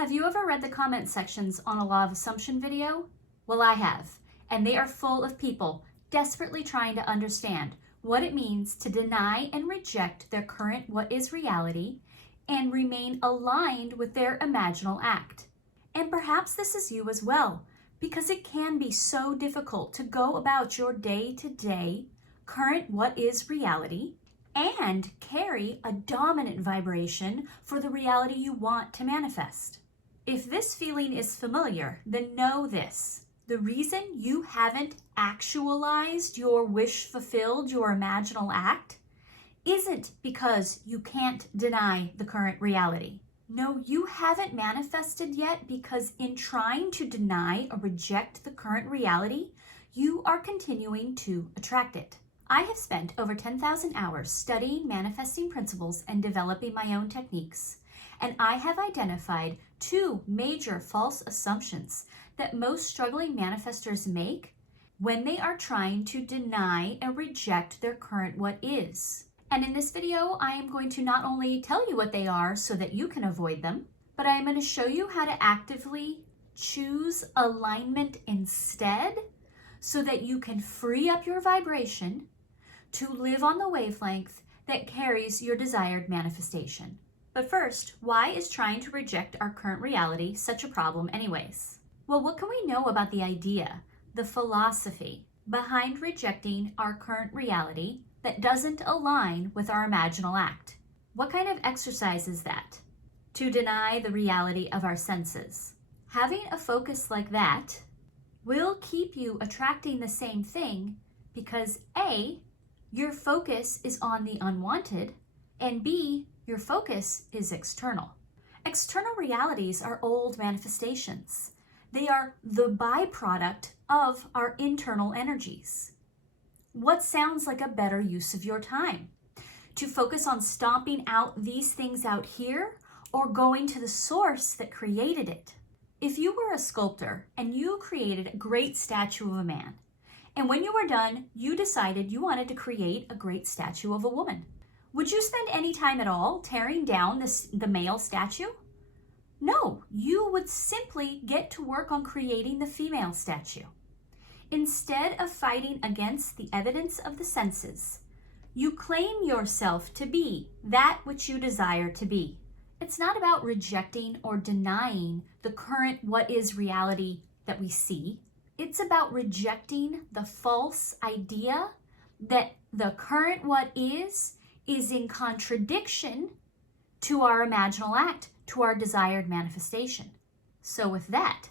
Have you ever read the comment sections on a law of assumption video? Well, I have, and they are full of people desperately trying to understand what it means to deny and reject their current what is reality and remain aligned with their imaginal act. And perhaps this is you as well, because it can be so difficult to go about your day-to-day current what is reality and carry a dominant vibration for the reality you want to manifest. If this feeling is familiar, then know this. The reason you haven't actualized your wish fulfilled, your imaginal act, isn't because you can't deny the current reality. No, you haven't manifested yet because in trying to deny or reject the current reality, you are continuing to attract it. I have spent over 10,000 hours studying manifesting principles and developing my own techniques, and I have identified two major false assumptions that most struggling manifestors make when they are trying to deny and reject their current what is. And in this video, I am going to not only tell you what they are so that you can avoid them, but I am going to show you how to actively choose alignment instead so that you can free up your vibration to live on the wavelength that carries your desired manifestation. But first, why is trying to reject our current reality such a problem anyways? Well, what can we know about the idea, the philosophy behind rejecting our current reality that doesn't align with our imaginal act? What kind of exercise is that? To deny the reality of our senses. Having a focus like that will keep you attracting the same thing because A, your focus is on the unwanted, and B, your focus is external. External realities are old manifestations. They are the byproduct of our internal energies. What sounds like a better use of your time? To focus on stomping out these things out here or going to the source that created it? If you were a sculptor and you created a great statue of a man, and when you were done, you decided you wanted to create a great statue of a woman, would you spend any time at all tearing down the male statue? No, you would simply get to work on creating the female statue. Instead of fighting against the evidence of the senses, you claim yourself to be that which you desire to be. It's not about rejecting or denying the current what is reality that we see. It's about rejecting the false idea that the current what is in contradiction to our imaginal act, to our desired manifestation. So with that,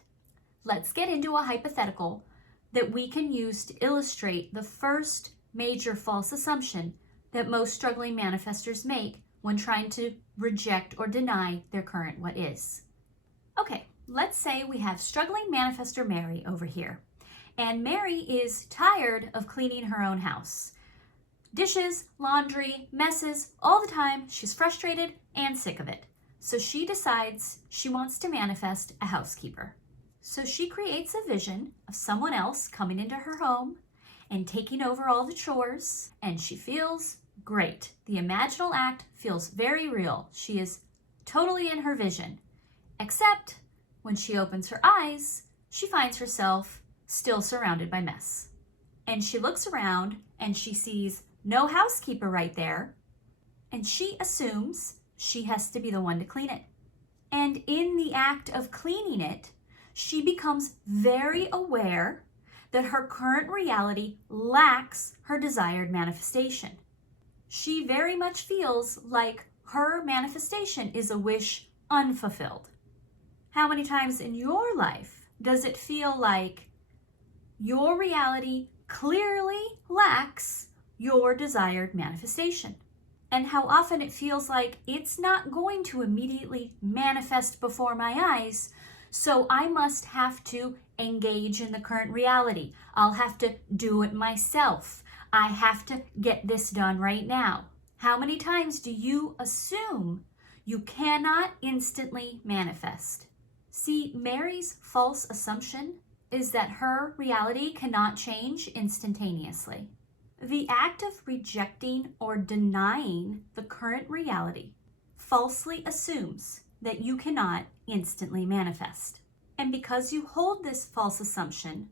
let's get into a hypothetical that we can use to illustrate the first major false assumption that most struggling manifestors make when trying to reject or deny their current what is. Okay, let's say we have struggling manifestor Mary over here, and Mary is tired of cleaning her own house. Dishes, laundry, messes, all the time. She's frustrated and sick of it. So she decides she wants to manifest a housekeeper. So she creates a vision of someone else coming into her home and taking over all the chores, and she feels great. The imaginal act feels very real. She is totally in her vision, except when she opens her eyes, she finds herself still surrounded by mess. And she looks around and she sees no housekeeper right there, and she assumes she has to be the one to clean it. And in the act of cleaning it, she becomes very aware that her current reality lacks her desired manifestation. She very much feels like her manifestation is a wish unfulfilled. How many times in your life does it feel like your reality clearly lacks your desired manifestation? And how often it feels like it's not going to immediately manifest before my eyes, so I must have to engage in the current reality. I'll have to do it myself. I have to get this done right now. How many times do you assume you cannot instantly manifest? See, Mary's false assumption is that her reality cannot change instantaneously. The act of rejecting or denying the current reality falsely assumes that you cannot instantly manifest. And because you hold this false assumption,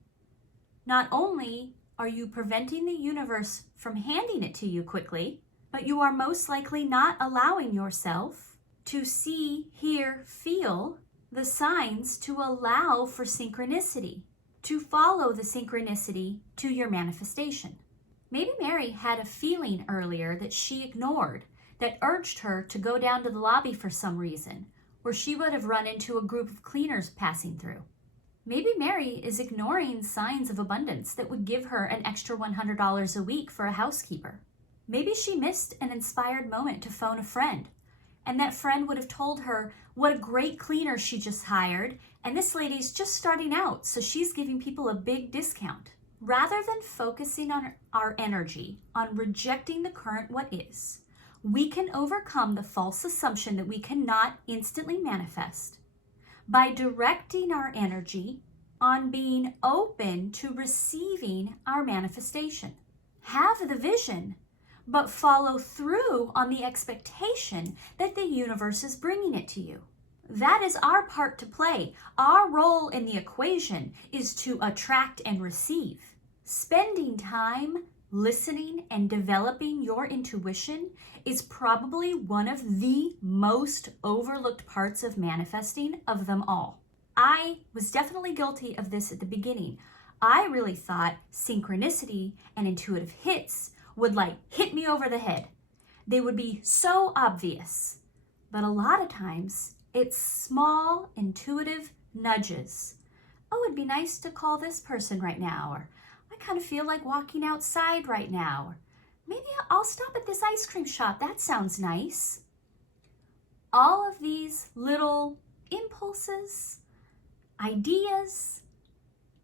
not only are you preventing the universe from handing it to you quickly, but you are most likely not allowing yourself to see, hear, feel the signs to allow for synchronicity, to follow the synchronicity to your manifestation. Maybe Mary had a feeling earlier that she ignored that urged her to go down to the lobby for some reason, where she would have run into a group of cleaners passing through. Maybe Mary is ignoring signs of abundance that would give her an extra $100 a week for a housekeeper. Maybe she missed an inspired moment to phone a friend, and that friend would have told her what a great cleaner she just hired, and this lady's just starting out, so she's giving people a big discount. Rather than focusing on our energy on rejecting the current what is, we can overcome the false assumption that we cannot instantly manifest by directing our energy on being open to receiving our manifestation. Have the vision, but follow through on the expectation that the universe is bringing it to you. That is our part to play. Our role in the equation is to attract and receive. Spending time listening and developing your intuition is probably one of the most overlooked parts of manifesting of them all. I was definitely guilty of this at the beginning. I really thought synchronicity and intuitive hits would hit me over the head. They would be so obvious. But a lot of times it's small intuitive nudges. Oh, it'd be nice to call this person right now, or I kind of feel like walking outside right now, or maybe I'll stop at this ice cream shop. That sounds nice. All of these little impulses, ideas,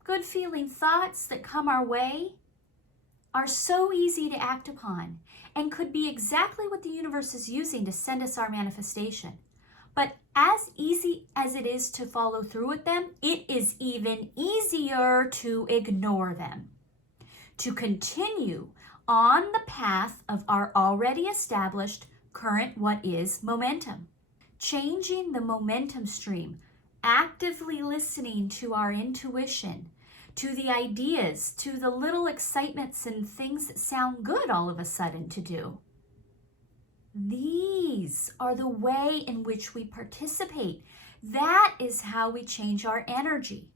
good feeling thoughts that come our way are so easy to act upon and could be exactly what the universe is using to send us our manifestation. But as easy as it is to follow through with them, it is even easier to ignore them, to continue on the path of our already established current what is momentum. Changing the momentum stream, actively listening to our intuition, to the ideas, to the little excitements and things that sound good all of a sudden to do. These are the way in which we participate. That is how we change our energy.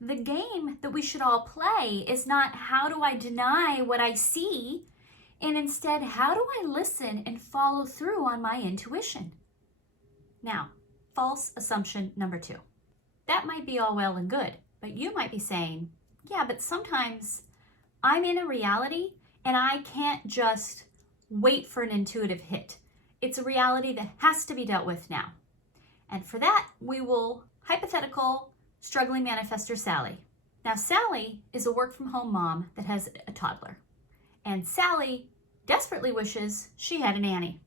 The game that we should all play is not how do I deny what I see, and instead how do I listen and follow through on my intuition. Now, false assumption number 2. That might be all well and good, but you might be saying, yeah, but sometimes I'm in a reality and I can't just wait for an intuitive hit. It's a reality that has to be dealt with now. And for that, we will hypothetical struggling manifestor Sally. Now, Sally is a work from home mom that has a toddler. And Sally desperately wishes she had a nanny,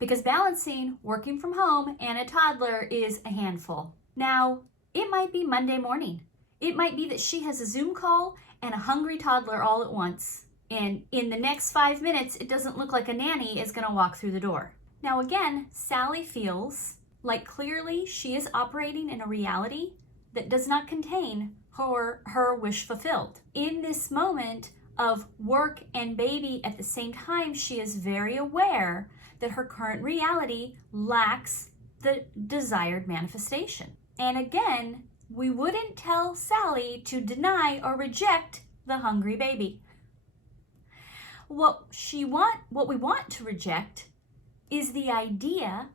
because balancing working from home and a toddler is a handful. Now, it might be Monday morning. It might be that she has a Zoom call and a hungry toddler all at once. And in the next 5 minutes, it doesn't look like a nanny is going to walk through the door. Now again, Sally feels like clearly she is operating in a reality that does not contain her wish fulfilled. In this moment of work and baby at the same time, she is very aware that her current reality lacks the desired manifestation. And again, we wouldn't tell Sally to deny or reject the hungry baby. What we want to reject is the idea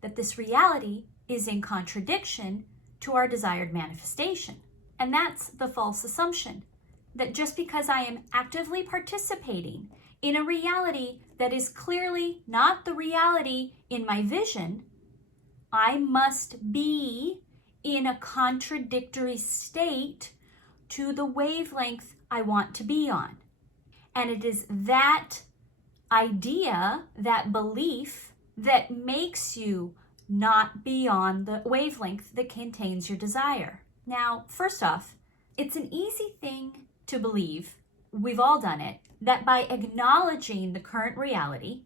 that this reality is in contradiction to our desired manifestation. And that's the false assumption that just because I am actively participating in a reality that is clearly not the reality in my vision, I must be in a contradictory state to the wavelength I want to be on. And it is that idea, that belief, that makes you not be on the wavelength that contains your desire. Now, first off, it's an easy thing to believe, we've all done it, that by acknowledging the current reality,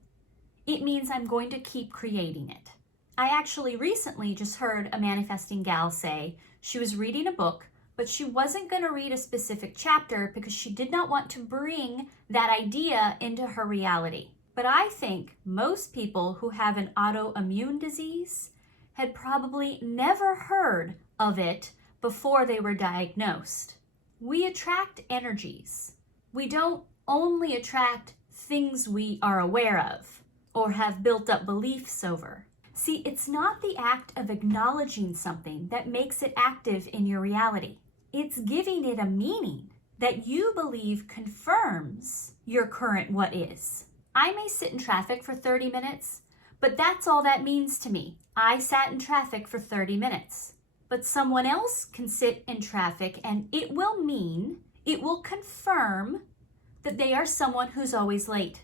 it means I'm going to keep creating it. I actually recently just heard a manifesting gal say she was reading a book, but she wasn't going to read a specific chapter because she did not want to bring that idea into her reality. But I think most people who have an autoimmune disease had probably never heard of it before they were diagnosed. We attract energies. We don't only attract things we are aware of or have built up beliefs over. See, it's not the act of acknowledging something that makes it active in your reality. It's giving it a meaning that you believe confirms your current what is. I may sit in traffic for 30 minutes, but that's all that means to me. I sat in traffic for 30 minutes. But someone else can sit in traffic and it will confirm that they are someone who's always late.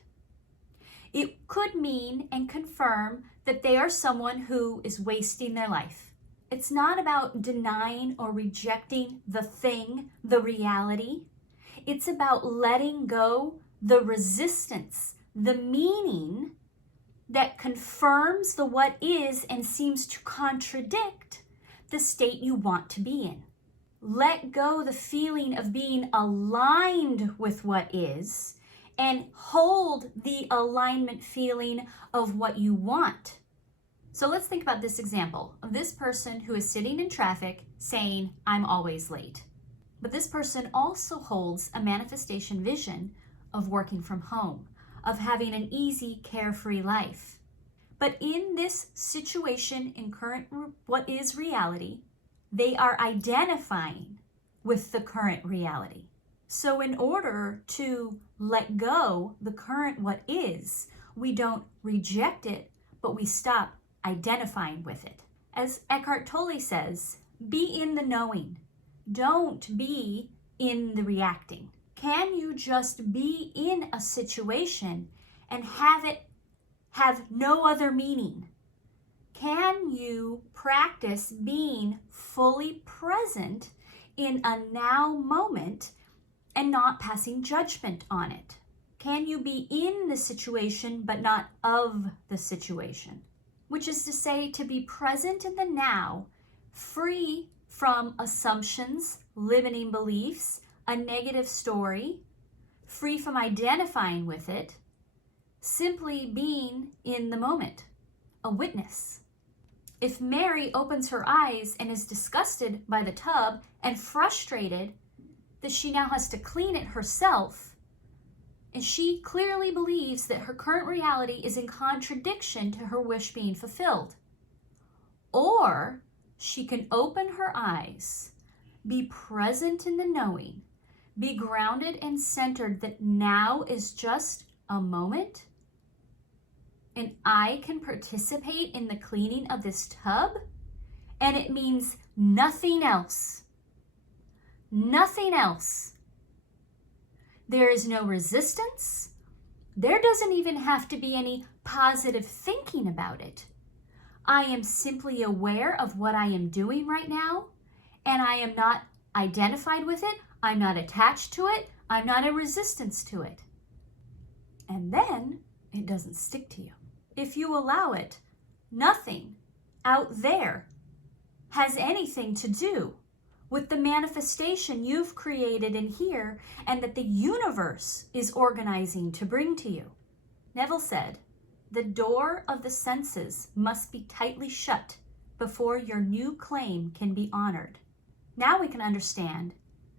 It could mean and confirm that they are someone who is wasting their life. It's not about denying or rejecting the thing, the reality. It's about letting go the resistance, the meaning that confirms the what is and seems to contradict the state you want to be in. Let go the feeling of being aligned with what is and hold the alignment feeling of what you want. So let's think about this example of this person who is sitting in traffic saying, I'm always late. But this person also holds a manifestation vision of working from home, of having an easy, carefree life. But in this situation, in current what is reality, they are identifying with the current reality. So in order to let go the current what is, we don't reject it, but we stop identifying with it. As Eckhart Tolle says, be in the knowing. Don't be in the reacting. Can you just be in a situation and have it have no other meaning? Can you practice being fully present in a now moment and not passing judgment on it? Can you be in the situation but not of the situation? Which is to say, to be present in the now, free from assumptions, limiting beliefs, a negative story, free from identifying with it, simply being in the moment, a witness. If Mary opens her eyes and is disgusted by the tub and frustrated that she now has to clean it herself, and she clearly believes that her current reality is in contradiction to her wish being fulfilled. Or she can open her eyes, be present in the knowing, be grounded and centered that now is just a moment, and I can participate in the cleaning of this tub, and it means nothing else. Nothing else. There is no resistance. There doesn't even have to be any positive thinking about it. I am simply aware of what I am doing right now, and I am not identified with it. I'm not attached to it. I'm not in resistance to it. And then it doesn't stick to you. If you allow it, nothing out there has anything to do with the manifestation you've created in here and that the universe is organizing to bring to you. Neville said, the door of the senses must be tightly shut before your new claim can be honored. Now we can understand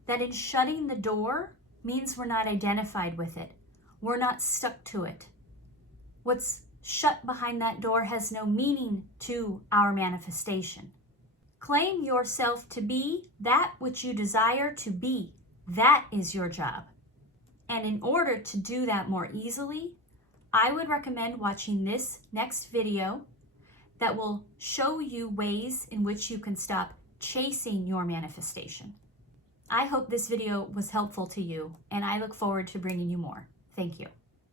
that in shutting the door means we're not identified with it. We're not stuck to it. What's shut behind that door has no meaning to our manifestation. Claim yourself to be that which you desire to be. That is your job. And in order to do that more easily, I would recommend watching this next video that will show you ways in which you can stop chasing your manifestation. I hope this video was helpful to you, and I look forward to bringing you more. Thank you.